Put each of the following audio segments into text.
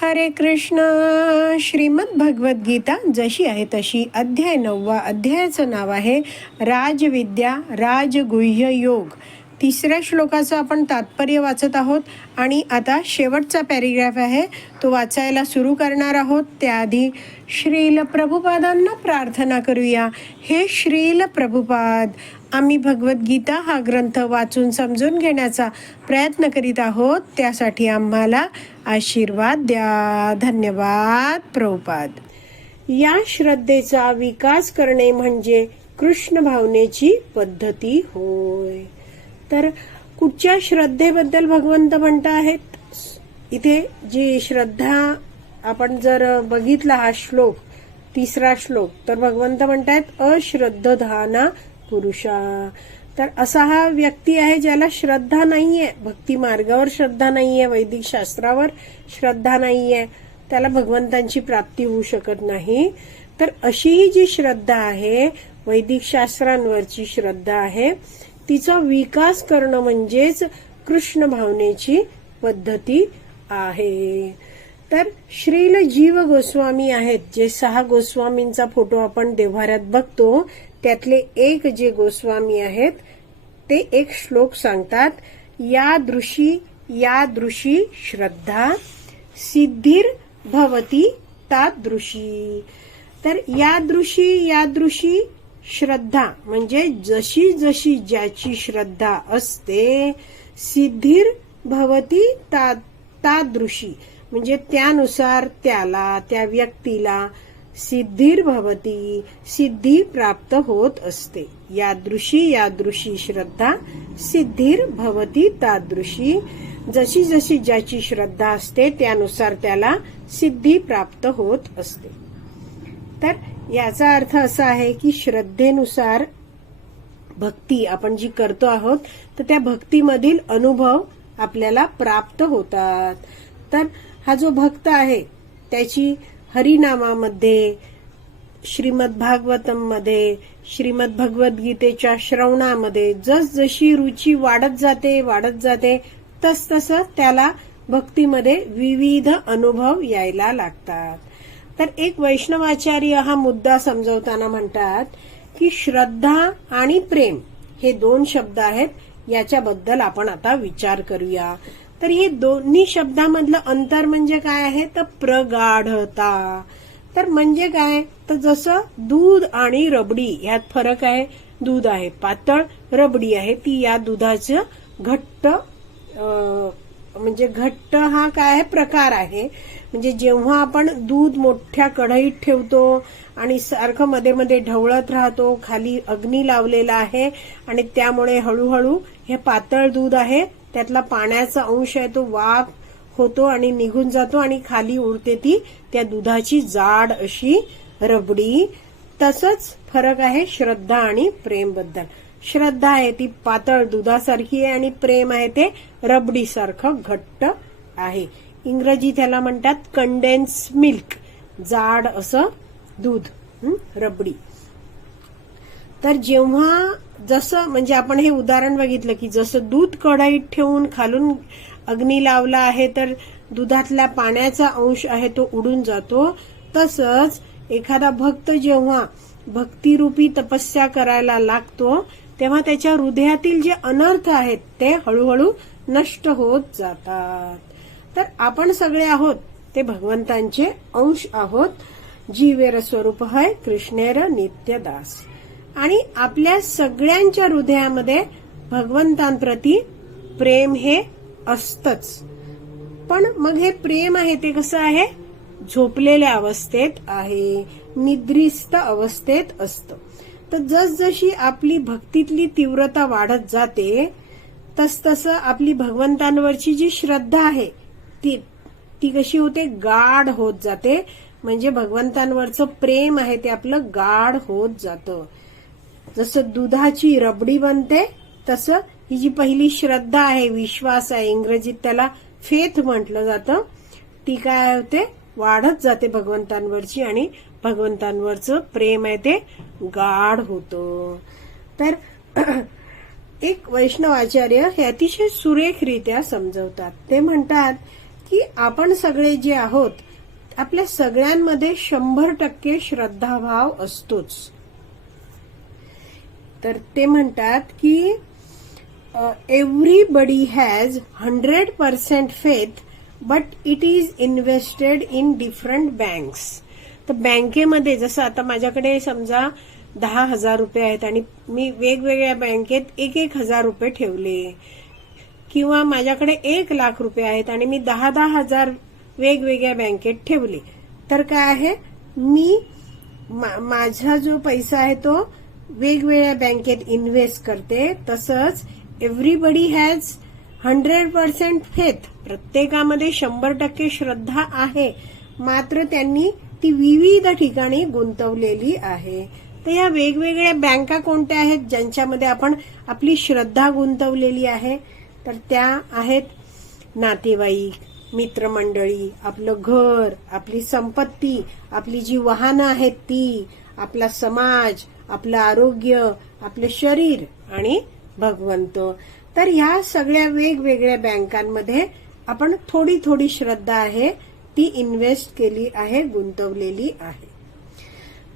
हरे कृष्ण. श्रीमद भगवद्गीता जशी आहे तशी अध्याय नववा अध्यायाचं नाव आहे राजविद्या राजगुह्य योग. तिसऱ्या श्लोकाचं आपण तात्पर्य वाचत आहोत आणि आता शेवटचा पॅरेग्राफ आहे. तो वाचायला सुरू करणार आहोत. त्याआधी श्रील प्रभुपादांना प्रार्थना करूया. हे श्रील प्रभुपाद आम्ही भगवद्गीता हा ग्रंथ वाचून समजून घेण्याचा प्रयत्न करीत आहोत. त्यासाठी आम्हाला आशीर्वाद द्या. धन्यवाद प्रभुपाद. या श्रद्धेचा विकास करणे म्हणजे कृष्ण भावनेची पद्धती होय. तर कुठच्या श्रद्धेबद्दल भगवंत म्हणत आहेत इथे जी श्रद्धा आपण जर बघितला हा श्लोक तिसरा श्लोक तर भगवंत म्हणतायत अश्रद्धधाना पुरुषा. तर असा हा व्यक्ती आहे ज्याला श्रद्धा नाहीये. भक्ती मार्गावर श्रद्धा नाहीये वैदिक शास्त्रावर श्रद्धा नाहीये. त्याला भगवंतांची प्राप्ती होऊ शकत नाही. तर अशी ही जी श्रद्धा आहे वैदिक शास्त्रांवरची श्रद्धा आहे तिचा विकास करणं म्हणजेच कृष्ण भावनेची पद्धती आहे. तर श्रील जीव गोस्वामी आहेत. जे सहा गोस्वामींचा फोटो आपण देव्हाऱ्यात बघतो त्यातले एक जे गोस्वामी आहेत ते एक श्लोक सांगतात या दृशी या दृशी श्रद्धा सिद्धिर भवती तादृशी. तर या दृशी या दृशी श्रद्धा. म्हणजे जशी जशी ज्याची श्रद्धा असते सिद्धिर भवती तादृशी. म्हणजे त्यानुसार त्याला त्या व्यक्तीला सिद्धिर भवती सिद्धी प्राप्त होत असते. यादृशी यादृशी श्रद्धा सिद्धिर भवती तादृशी. जशी जशी ज्याची श्रद्धा असते त्यानुसार त्याला सिद्धी प्राप्त होत असते. तर याचा अर्थ असा आहे की श्रद्धेनुसार भक्ती आपण जी करतो आहोत तर त्या भक्तीमधील अनुभव आपल्याला प्राप्त होतात. तर हा जो भक्त आहे त्याची हरिनामामध्ये श्रीमद भागवतममध्ये श्रीमद भगवद्गीतेच्या श्रवणामध्ये जसजशी रुची वाढत जाते वाढत जाते तस तसं त्याला भक्तीमध्ये विविध अनुभव यायला लागतात. तर एक वैष्णवाचार्य हा मुद्दा समजवताना म्हणतात की श्रद्धा आणि प्रेम हे दोन शब्द आहेत याच्याबद्दल आपण आता विचार करूया. तर हे दोन्ही शब्दामधलं अंतर म्हणजे काय आहे? तर प्रगाढता. तर म्हणजे काय? तर जसं दूध आणि रबडी यात फरक आहे. दूध आहे पातळ रबडी आहे. ती या दुधाचं घट्ट म्हणजे घट्ट हा काय आहे? प्रकार आहे. म्हणजे जेव्हा आपण दूध मोठ्या कढईत ठेवतो आणि सारखं मध्ये मध्ये ढवळत राहतो खाली अग्नी लावलेला आहे आणि त्यामुळे हळूहळू हे पातळ दूध आहे त्यातला पाण्याचा अंश आहे तो वाफ होतो आणि निघून जातो आणि खाली उडते ती त्या दुधाची जाड अशी रबडी. तसंच फरक आहे श्रद्धा आणि प्रेमबद्दल श्रद्धा आहे ती पातळ दुधासारखी आहे आणि प्रेम आहे ते रबडीसारखं घट्ट आहे. इंग्रजी त्याला म्हणतात कंडेन्स मिल्क जाड असं दूध रबडी. तर जेव्हा जसं म्हणजे आपण हे उदाहरण बघितलं की जसं दूध कढईत ठेवून खालून अग्नी लावला आहे तर दुधातल्या पाण्याचा अंश आहे तो उडून जातो. तसंच एखादा भक्त जेव्हा भक्तिरूपी तपस्या करायला लागतो तेव्हा त्याच्या हृदयातील जे अनर्थ आहेत ते हळूहळू नष्ट होत जातात. तर आपण सगळे आहोत ते भगवंतांचे अंश आहोत. जीवेर स्वरूप हय कृष्णेर नित्यदास आणि आपल्या सगळ्यांच्या हृदयामध्ये भगवंतांप्रती प्रेम हे असतच. पण मग हे प्रेम आहे ते कसं आहे? झोपलेल्या अवस्थेत आहे निद्रिस्त अवस्थेत असतं. तर जसजशी आपली भक्तीतली तीव्रता वाढत जाते तसतसं आपली भगवंतांवरची जी श्रद्धा आहे ती ती कशी होते? गाढ होत जाते. म्हणजे भगवंतांवरचं प्रेम आहे ते आपलं गाढ होत जातं. जसं दुधाची रबडी बनते तसं ही जी पहिली श्रद्धा आहे विश्वास आहे इंग्रजीत त्याला फेथ म्हटलं जातं ती काय होते? वाढत जाते भगवंतांवरची आणि भगवंतांवरचं प्रेम आहे ते गाढ होतं. तर एक वैष्णव आचार्य हे अतिशय सुरेखरित्या समजवतात. ते म्हणतात की आपण सगळे जे आहोत आपल्या सगळ्यांमध्ये शंभर टक्के श्रद्धाभाव असतोच. तर ते म्हणतात की everybody has hundred percent faith but it is invested in different banks तर बँकेमध्ये जसं आता माझ्याकडे समजा दहा हजार रुपये आहेत आणि मी वेगवेगळ्या बँकेत एक एक हजार रुपये ठेवले. किंवा माझ्याकडे एक लाख रुपये आहेत आणि मी दहा दहा हजार वेगवेगळ्या बँकेत ठेवले. तर काय आहे? मी मा- माझा जो पैसा आहे तो वेगवेगळ्या बँकेत इन्व्हेस्ट करते. तसंच everybody has hundred percent faith प्रत्येकामध्ये शंभर टक्के श्रद्धा आहे. मात्र त्यांनी ती विविध ठिकाणी गुंतवलेली आहे. तर या वेगवेगळ्या बँका कोणत्या आहेत ज्यांच्यामध्ये आपण आपली श्रद्धा गुंतवलेली आहे? तर त्या आहेत नातेवाईक मित्रमंडळी आपलं घर आपली संपत्ती आपली जी वाहनं आहेत ती आपला समाज आपलं आरोग्य आपलं शरीर आणि भगवंत. तर ह्या सगळ्या वेगवेगळ्या बँकांमध्ये आपण थोडी थोडी श्रद्धा आहे ती इन्व्हेस्ट केली आहे गुंतवलेली आहे.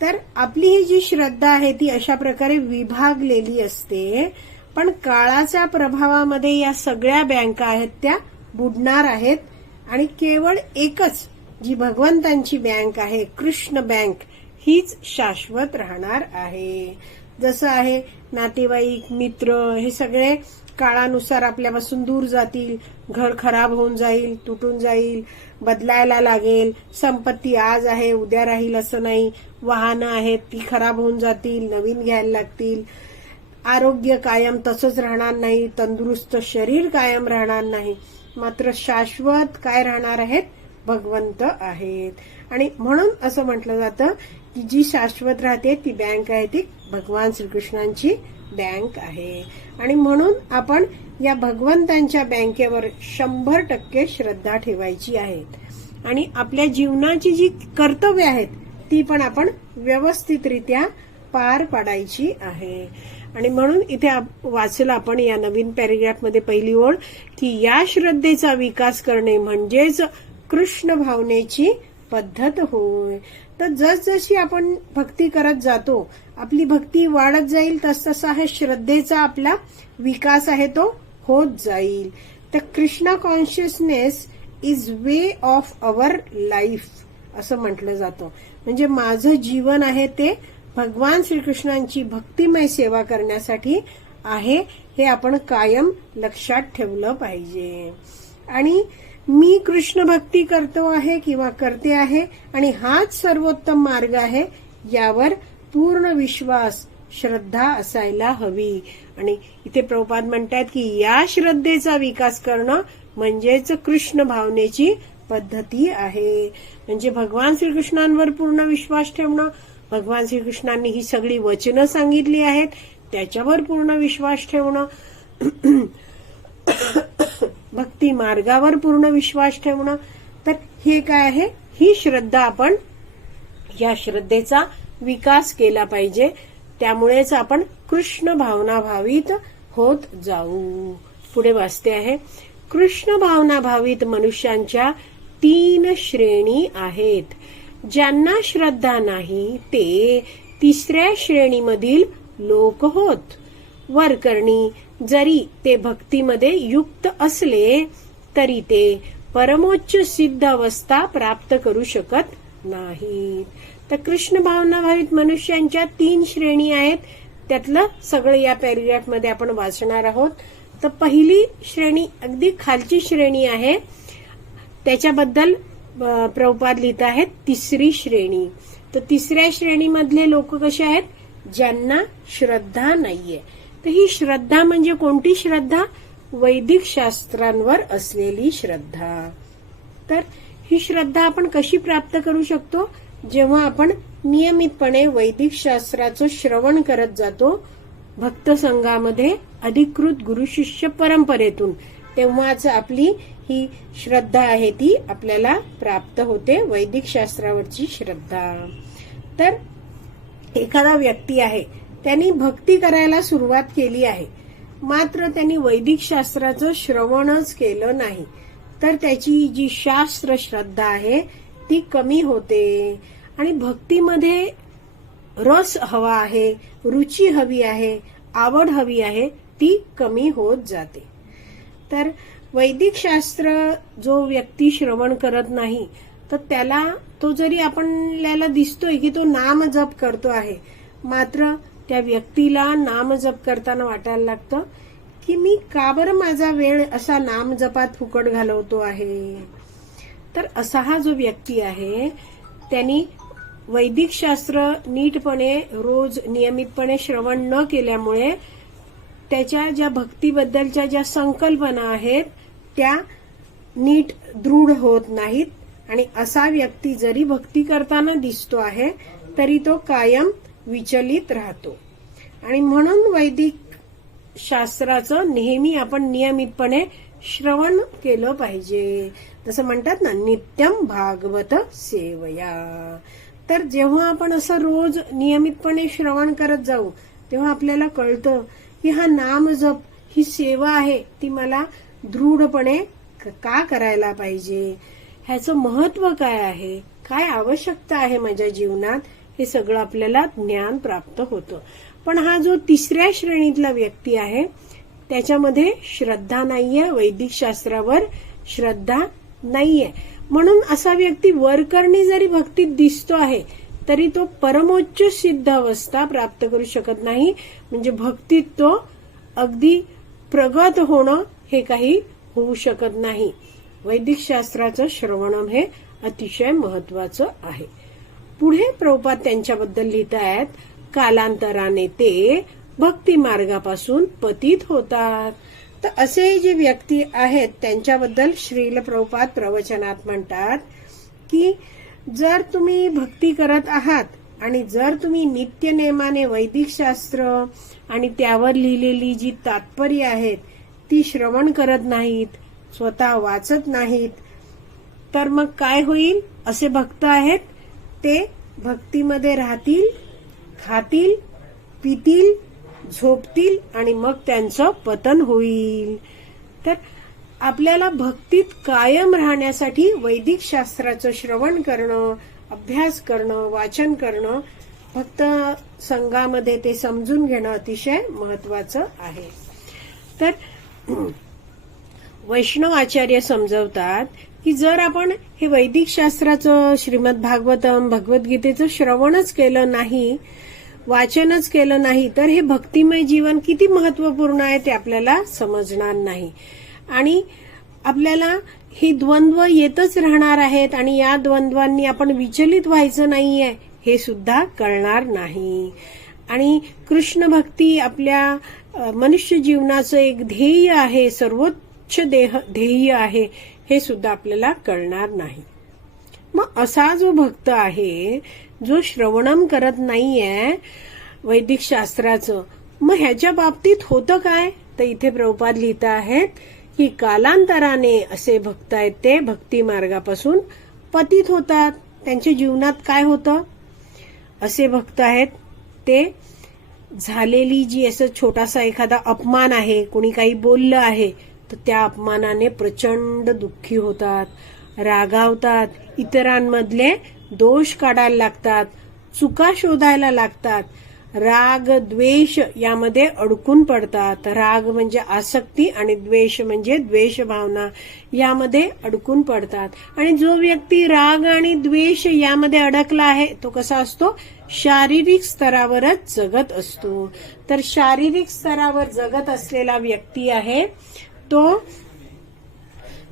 तर आपली ही जी श्रद्धा आहे ती अशा प्रकारे विभागलेली असते पण काळाच्या प्रभावामध्ये या सगळ्या बँका आहेत त्या बुडणार आहेत. आणि केवळ एकच जी भगवंतांची बँक आहे कृष्ण बँक हीच शाश्वत राहणार आहे. जसं आहे नातेवाईक मित्र हे सगळे काळानुसार आपल्यापासून दूर जातील घर खराब होऊन जाईल तुटून जाईल बदलायला लागेल संपत्ती आज आहे उद्या राहील असं नाही वाहनं आहेत ती खराब होऊन जातील नवीन घ्यायला लागतील. आरोग्य कायम तसंच राहणार नाही तंदुरुस्त शरीर कायम राहणार नाही. मात्र शाश्वत काय राहणार आहेत? भगवंत आहेत. आणि म्हणून असं म्हटलं जातं की जी शाश्वत राहते ती बँक आहे. ती भगवान श्रीकृष्णांची बँक आहे. आणि म्हणून आपण या भगवंतांच्या बँकेवर शंभर टक्के श्रद्धा ठेवायची आहे. आणि आपल्या जीवनाची जी कर्तव्य आहेत ती पण आपण व्यवस्थितरित्या पार पाडायची आहे. आणि म्हणून इथे वाचलं आपण या नवीन पॅरेग्राफमध्ये पहिली ओळ की या श्रद्धेचा विकास करणे म्हणजेच कृष्ण भावनेची पद्धत होय. तर जसजशी आपण भक्ती करत जातो आपली भक्ती वाढत जाईल तसतसा हा श्रद्धेचा आपला विकास आहे तो होत जाईल. तर Krishna consciousness is way of our life असं म्हटलं जातं. म्हणजे माझं जीवन आहे ते भगवान श्रीकृष्णांची भक्तिमय सेवा करण्यासाठी आहे हे आपण कायम लक्षात ठेवलं पाहिजे. आणि मी कृष्ण भक्ती करतो आहे किंवा करते आहे आणि हाच सर्वोत्तम मार्ग आहे यावर पूर्ण विश्वास श्रद्धा असायला हवी. आणि इथे प्रभुपाद म्हणतात की या श्रद्धेचा विकास करणं म्हणजेच कृष्ण भावनेची पद्धती आहे. म्हणजे भगवान श्रीकृष्णांवर पूर्ण विश्वास ठेवणं भगवान श्रीकृष्णांनी ही सगळी वचनं सांगितली आहेत. त्याच्यावर पूर्ण विश्वास ठेवणं भक्ती मार्गावर पूर्ण विश्वास ठेवणं. तर हे काय आहे? ही श्रद्धा आपण या श्रद्धेचा विकास केला पाहिजे. त्यामुळेच आपण कृष्ण भावना भावित होत जाऊ. पुढे वाचते आहे. कृष्ण भावना भावित मनुष्यांच्या तीन श्रेणी आहेत. ज्यांना श्रद्धा नाही ते तिसऱ्या श्रेणीमधील लोक होत. वरकरणी जरी ते भक्तीमध्ये युक्त असले तरी ते परमोच्च सिद्ध अवस्था प्राप्त करू शकत नाहीत. तर कृष्ण भावनाभावित मनुष्यांच्या तीन श्रेणी आहेत. त्यातलं सगळं या पॅरिग्राफमध्ये आपण वाचणार आहोत. तर पहिली श्रेणी अगदी खालची श्रेणी आहे. त्याच्याबद्दल प्रभुपाद लिहित आहेत तिसरी श्रेणी. तर तिसऱ्या श्रेणीमधले लोक कसे आहेत? ज्यांना श्रद्धा नाहीये. तर ही श्रद्धा म्हणजे कोणती श्रद्धा? वैदिक शास्त्रांवर असलेली श्रद्धा. तर ही श्रद्धा आपण कशी प्राप्त करू शकतो? जेव्हा आपण नियमितपणे वैदिक शास्त्राचं श्रवण करत जातो भक्त संघामध्ये अधिकृत गुरु शिष्य परंपरेतून. तेव्हाच आपली ही श्रद्धा आहे ती आपल्याला प्राप्त होते वैदिक शास्त्रावरची श्रद्धा. तर एखादा व्यक्ती आहे त्यांनी भक्ती करायला सुरुवात केली आहे. मात्र त्यांनी वैदिक शास्त्राचं श्रवणच केलं नाही. तर त्याची जी शास्त्र श्रद्धा आहे ती कमी होते. आणि भक्तीमध्ये रस हवा आहे रुची हवी आहे आवड हवी आहे ती कमी होत जाते. तर वैदिक शास्त्र जो व्यक्ती श्रवण करत नाही तर त्याला तो जरी आपल्याला दिसतोय की तो नाम जप करतो आहे मात्र त्या व्यक्तीला नाम जप करताना वाटायला लागतं की मी का बरं माझा वेळ असा नाम जपात फुकट घालवतो आहे? तर असा हा जो व्यक्ती आहे त्यांनी वैदिक शास्त्र नीटपणे रोज नियमितपणे श्रवण न केल्यामुळे त्याच्या ज्या भक्तीबद्दलच्या ज्या संकल्पना आहेत त्या नीट दृढ होत नाहीत. आणि असा व्यक्ती जरी भक्ती करताना दिसतो आहे तरी तो कायम विचलित राहतो. आणि म्हणून वैदिक शास्त्राचं नेहमी आपण नियमितपणे श्रवण केलं पाहिजे. जसं म्हणतात ना नित्यम भागवत सेवया. तर जेव्हा आपण असं रोज नियमितपणे श्रवण करत जाऊ तेव्हा आपल्याला कळतं की हा नाम जप ही सेवा आहे ती मला दृढपणे क- का करायला पाहिजे? ह्याचं महत्त्व काय आहे? काय आवश्यकता आहे माझ्या जीवनात? हे सगळं आपल्याला ज्ञान प्राप्त होतं. पण हा जो तिसऱ्या श्रेणीतला व्यक्ती आहे त्याच्यामध्ये श्रद्धा नाहीये वैदिक शास्त्रावर श्रद्धा नाहीये. म्हणून असा व्यक्ती वरकरणी जरी भक्तीत दिसतो आहे तरी तो परमोच्च सिद्ध अवस्था प्राप्त करू शकत नाही. म्हणजे भक्तीत तो अगदी प्रगत होणं हे काही होऊ शकत नाही. वैदिक शास्त्राचं श्रवणम हे अतिशय महत्वाचं आहे. पुढे प्रभुपाद त्यांच्याबद्दल लिहित आहेत कालांतराने ते भक्ती मार्गापासून पतित होतात. तर असे जे व्यक्ती आहेत त्यांच्याबद्दल श्रील प्रभुपाद प्रवचनात म्हणतात की जर तुम्ही भक्ती करत आहात आणि जर तुम्ही नित्य नेमाने वैदिक शास्त्र आणि त्यावर लिहिलेली जी तात्पर्य आहेत ती श्रवण करत नाहीत स्वतः वाचत नाहीत तर मग काय होईल? असे भक्त आहेत ते भक्तीमध्ये राहतील खातील पितील झोपतील आणि मग त्यांचं पतन होईल. तर आपल्याला भक्तीत कायम राहण्यासाठी वैदिक शास्त्राचं श्रवण करणं अभ्यास करणं वाचन करणं भक्त संघामध्ये ते समजून घेणं अतिशय महत्वाचं आहे. तर वैष्णव आचार्य समजवतात की जर आपण हे वैदिक शास्त्राचं श्रीमद भागवतम भगवद्गीतेचं श्रवणच केलं नाही वाचनच केलं नाही तर हे भक्तिमय जीवन किती महत्त्वपूर्ण आहे ते आपल्याला समजणार नाही. आणि आपल्याला ही द्वंद्व येतच राहणार आहेत आणि या द्वंद्वांनी आपण विचलित व्हायचं नाहीये हे सुद्धा कळणार नाही. आणि कृष्ण भक्ती आपल्या मनुष्य जीवनाचं एक ध्येय आहे सर्वोच्च देह ध्येय आहे हे सुद्धा आपल्याला कळणार नाही. मग असा जो भक्त आहे जो श्रवणम करत नाहीये वैदिक शास्त्राचं मग ह्याच्या बाबतीत होतं काय? तर इथे प्रभुपाद लिहिता आहेत की कालांतराने असे भक्त आहेत ते भक्ती मार्गापासून पतित होतात. त्यांच्या जीवनात काय होतं? असे भक्त आहेत. ते झालेली जी असं छोटासा एखादा अपमान आहे कोणी काही बोललं आहे तर त्या अपमानाने प्रचंड दुःखी होतात रागावतात. इतरांमधले दोष काढायला लागतात चुका शोधायला लागतात. राग द्वेष यामध्ये अडकून पडतात. राग म्हणजे आसक्ती आणि द्वेष म्हणजे द्वेष भावना यामध्ये अडकून पडतात. आणि जो व्यक्ती राग आणि द्वेष यामध्ये अडकला आहे तो कसा असतो? शारीरिक स्तरावरच जगत असतो. तर शारीरिक स्तरावर जगत असलेला व्यक्ती आहे तो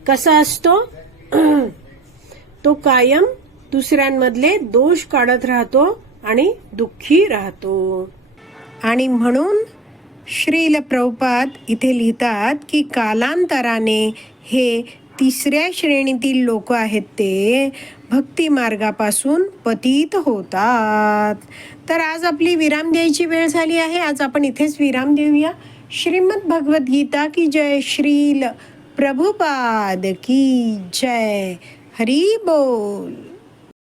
कसा असतो? तो कायम दुसऱ्यांमधले दोष काढत राहतो. आणि दुःखी राहतो. आणि म्हणून श्रील प्रभुपाद इथे लिहितात की कालांतराने हे तिसऱ्या श्रेणीतील लोक आहेत ते भक्ती मार्गापासून पतित होतात. तर आज आपली विराम द्यायची वेळ झाली आहे. आज आपण इथेच विराम देऊया. श्रीमद भगवद्गीता की जय श्रील प्रभुपाद की जय. हरी बोल.